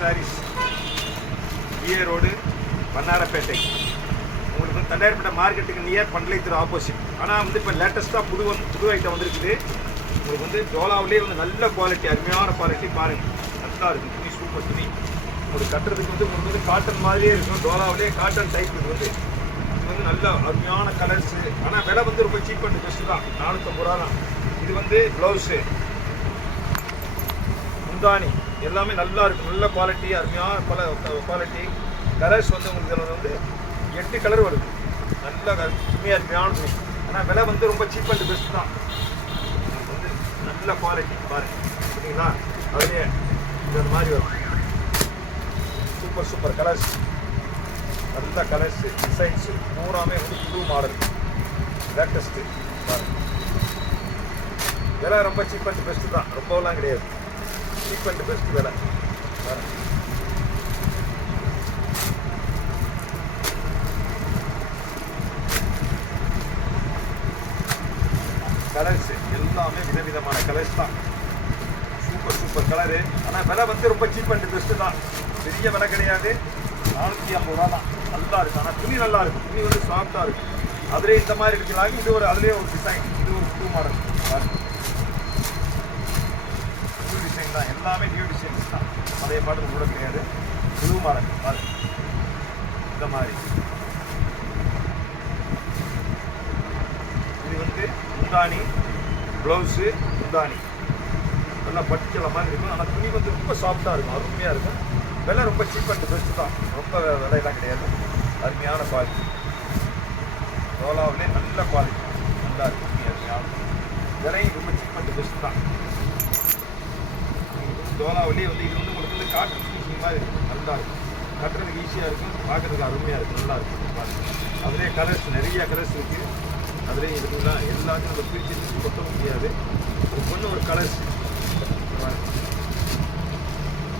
சாரீஸ், ஈரோடு, வண்ணாரப்பேட்டை. உங்களுக்கு வந்து தண்டையார்பேட்டை மார்க்கெட்டுக்கு நியர் பண்டலைத்திரு ஆப்போசிட். ஆனால் வந்து இப்போ லேட்டஸ்ட்டாக புது ஐட்டம் வந்துருக்குது. உங்களுக்கு வந்து டோலாவிலே வந்து நல்ல குவாலிட்டி, அருமையான குவாலிட்டி பாருங்கள். நல்லா இருக்கும் துணி, சூப்பர் துணி. உங்களுக்கு கட்டுறதுக்கு வந்து உங்களுக்கு வந்து காட்டன் மாதிரியே இருக்கும். டோலாவிலே காட்டன் டைப். இது வந்து நல்ல அருமையான கலர்ஸு. ஆனால் விலை வந்து ரொம்ப சீப் அண்ட் பெஸ்ட்டு தான், 450 ரூபா தான். இது வந்து ப்ளவுஸு, முந்தானி எல்லாமே நல்லா இருக்கும். நல்ல குவாலிட்டி, அருமையான குவாலிட்டி. கலர்ஸ் வந்து உங்களுக்கு இதில் வந்து 8 கலர் வருது. நல்ல துணி, அருமையான துணி. ஆனால் விலை வந்து ரொம்ப சீப் அண்ட் பெஸ்ட் தான். வந்து நல்ல குவாலிட்டி பாருங்கள், சரிங்களா? அதுலேயே இந்த மாதிரி வரும். சூப்பர் கலர்ஸ், நல்ல கலர்ஸு, டிசைன்ஸு பூராமே வந்து புது மாடல், லேட்டஸ்ட்டு பாருங்கள். விலை ரொம்ப சீப் அண்ட் பெஸ்ட்டு தான், ரொம்பலாம் கிடையாது. சீப் அண்ட் பெஸ்ட் விலை பாருங்கள். கலர்ஸு எல்லாமே விதவிதமான கலர்ஸ் தான். Super colour. ஆனால் விலை வந்து ரொம்ப சீப் அண்ட் பெஸ்ட்டு தான். பெரிய விலை கிடையாது, 450 ரூபா தான். நல்லா இருக்கும். ஆனால் துணி நல்லா இருக்கும். துணி வந்து சாஃப்டாக இருக்கும். அதிலே இந்த மாதிரி எடுக்கலாம். இது ஒரு அதிலே ஒரு டிசைன், இது ஒரு புது மாடல் பாருங்கள். புது டிசைன் தான், எல்லாமே நியூ டிசைன்ஸ் தான். அதே மாடல் கூட கிடையாது, புது மாடல் பாருங்கள். இந்த மாதிரி இது வந்து முந்தானி, ப்ளவுஸு, முந்தானி நல்லா பட்டிச்சல மாதிரி இருக்கும். ஆனால் துணி வந்து ரொம்ப சாஃப்டாக இருக்கும், அருமையாக இருக்கும். விலை ரொம்ப சீப் அண்ட் பெஸ்ட்டு தான், ரொம்ப விலையெல்லாம் கிடையாது. அருமையான குவாலிட்டி, டோலாவிலே நல்ல குவாலிட்டி, நல்லா இருக்கும். அருமையான விலையும் ரொம்ப சீப் அண்ட் பெஸ்ட்டு தான். டோலாவிலே வந்து இது வந்து உங்களுக்கு வந்து காட்டன் ஃபினிஷிங் மாதிரி இருக்கும். நல்லா இருக்கும், கட்டுறதுக்கு ஈஸியாக இருக்கும், பார்க்குறதுக்கு அருமையாக இருக்கும், நல்லா இருக்கும் பாருங்கள். அதுலேயே கலர்ஸ், நிறைய கலர்ஸ் இருக்குது. அதுலேயும் இருக்குங்களா, எல்லாத்தையும் நம்ம பிரிச்சு கொட்ட முடியாது. ஒரு கலர்ஸ்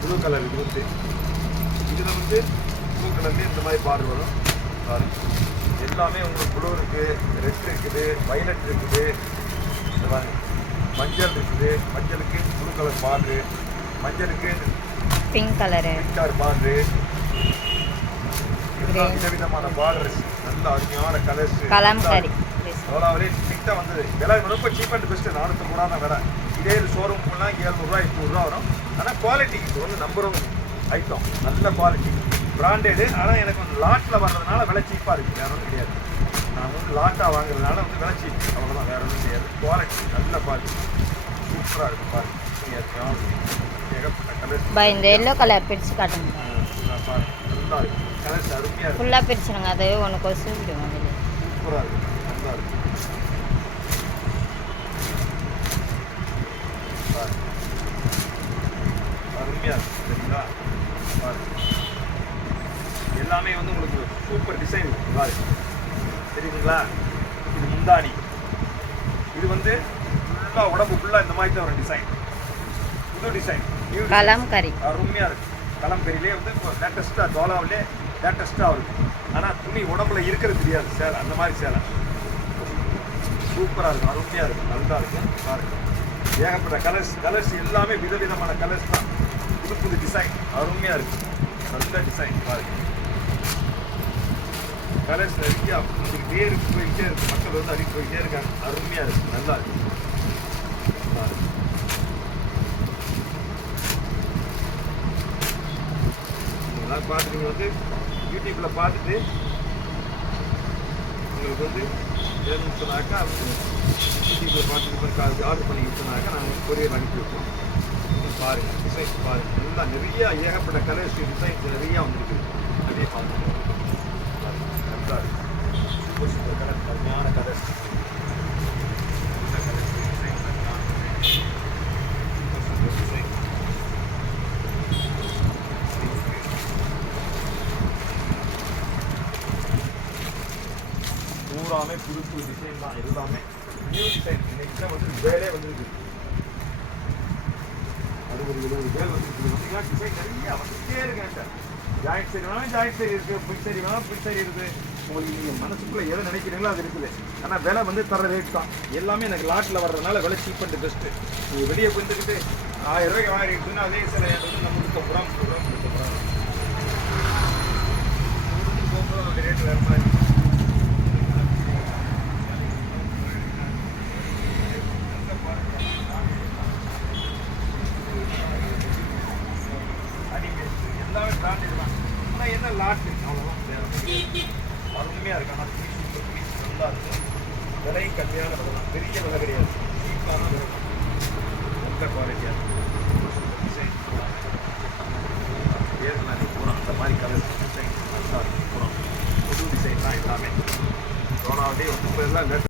ப்ளூ கலர். இது வந்து இதில் வந்து ப்ளூ கலர்லேயே இந்த மாதிரி பார்டர் வரும் பாருங்கள். எல்லாமே உங்களுக்கு ப்ளூ இருக்குது, ரெட் இருக்குது, வைலட் இருக்குது, இந்த மாதிரி மஞ்சள் இருக்குது. மஞ்சளுக்கு ப்ளூ கலர் பார்டரு, மஞ்சளுக்கு பிங்க் கலர் பார்டரு, எல்லாம் விதவிதமான பார்டர்ஸ், நல்ல அருமையான கலர்ஸ். கலம்காரி டோலாவிலே ஸ்ட்ரிக்டாக வந்தது. விலை ரொம்ப சீப் அண்ட் பெஸ்ட்டு, 450 ரூபா தான் விலை. இதே ஷோரூம் போனால் 700 ரூபா 800 ரூபா வரும். ஆனால் குவாலிட்டி இது வந்து நம்பர் 1 ஐட்டம், நல்ல குவாலிட்டி, பிராண்டடு. ஆனால் எனக்கு வந்து லாட்டில் வர்றதுனால விலை சீப்பாக இருக்குது, வேறு ஒன்றும் கிடையாது. நான் வந்து லாட்டாக வாங்குறதுனால வந்து விலை சீப், அவ்வளோதான், வேறு ஒன்றும் கிடையாது. குவாலிட்டி நல்ல குவாலிட்டி, சூப்பராக இருக்கும் பாருங்கள். ஏகப்பட்ட கலர். இந்த எல்லோ கலர் பிரித்து காட்டுங்க பாருங்கள், நல்லா இருக்கும். கலர்ஸ் அருமையாக இருக்கும். ஃபுல்லாக பிரிச்சுடுங்க, அது ஒன்று கொசு விடுவோம். அதில் சூப்பராக இருக்கும், நல்லா இருக்கும். அருமையாக இருக்கும், சரிங்களா? எல்லாமே வந்து உங்களுக்கு சூப்பர் டிசைன் பாருங்க, தெரியுதுங்களா? இது முந்தானி. இது வந்து ஃபுல்லாக உடம்பு ஃபுல்லாக இந்த மாதிரி தான் ஒரு டிசைன், புது டிசைன், கலம்காரி அருமையாக இருக்கும். கலம்கரியிலே வந்து இப்போ லேட்டஸ்ட்டாக டோலாவிலே லேட்டஸ்ட்டாக இருக்கும். ஆனால் துணி உடம்புல இருக்கிறது தெரியாது, சேலை அந்த மாதிரி சேலை சூப்பராக இருக்கும், அருமையாக இருக்கும், நல்லா இருக்கும் பாருங்கள். ஏகப்பட்ட கலர்ஸ் எல்லாமே விதவிதமான கலர்ஸ் தான். புது டிசைன் அருமையாக இருக்குது, நல்ல டிசைன் பாருங்கள். கலர்ஸ் நிறையா உங்களுக்கு வேறு போயிட்டே இருக்குது, மக்கள் வந்து அடிக்க போயிட்டே இருக்காங்க, அருமையாக இருக்குது, நல்லா இருக்குது பாருங்கள். இதெல்லாம் பார்த்து நீங்கள் வந்து யூடியூப்பில் பார்த்துட்டு உங்களுக்கு வந்து வேணும்னு சொன்னாக்கா யூடியூப்பில் பார்த்துட்டு ஆர்டர் பண்ணி சொன்னாக்கா நாங்கள் கொரியர் அனுப்பி வைப்போம். பாருங்கள் டிசைன்ஸ் பாருங்கள், நல்லா நிறையா ஏகப்பட்ட கலர்ஸ் டிசைன்ஸ் நிறையா வந்துருக்குது. நிறைய பார்த்துட்டு நல்லா இருக்குது, சூப்பர் கலர், அருமையான கலர்ஸ், டிசைன் டிசைன் பூராமே புது டிசைன் தான். எல்லாமே நியூ டிசைன். இன்னைக்கு தான் வந்து வேலே வந்துருக்கு, 60-70 பேர் வந்துருக்கு. பார்த்தீங்கன்னா டிசைன் நிறையா வந்துட்டே இருக்குங்க. ஜாயிண்ட் சரி வேணாலும் ஜாயிண்ட் சரி இருக்குது, புல் சரி வேணாலும் புல் சரி இருக்குது. உங்களுக்கு நீங்கள் மனசுக்குள்ளே எதை நினைக்கிறீங்களோ அது இருக்குது. ஆனால் விலை வந்து தர ரேட் தான். எல்லாமே எனக்கு லாட்டில் வர்றதுனால விலை சீப் அண்ட் பெஸ்ட்டு. நீங்கள் வெளியே போயிருந்துக்கிட்டு 1000 ரூபாய்க்கு வாங்கிட்டுன்னா அதே சில வந்து நம்ம 30 ரூபா 30 ரூபா டிசைன் வேறு மாதிரி. எல்லாமே பிராண்டட் தான். ஆனால் என்ன லாட்டு அவ்வளோதான், வேறு அருமையாக இருக்கு. ஆனால் துணி சூப்பர், துணி நல்லா இருக்கும். விலை கம்மியான விலை தான், பெரிய விலை கிடையாது, சீப்பான விலை தான். நல்ல குவாலிட்டியாக இருக்கும். டிசைன் ஏற்கனவே பூரா அந்த மாதிரி கலர் டிசைன் நல்லா இருக்கும். பூரா புது டிசைன் தான் எல்லாமே. சோனாவுடைய இப்போ எல்லாம்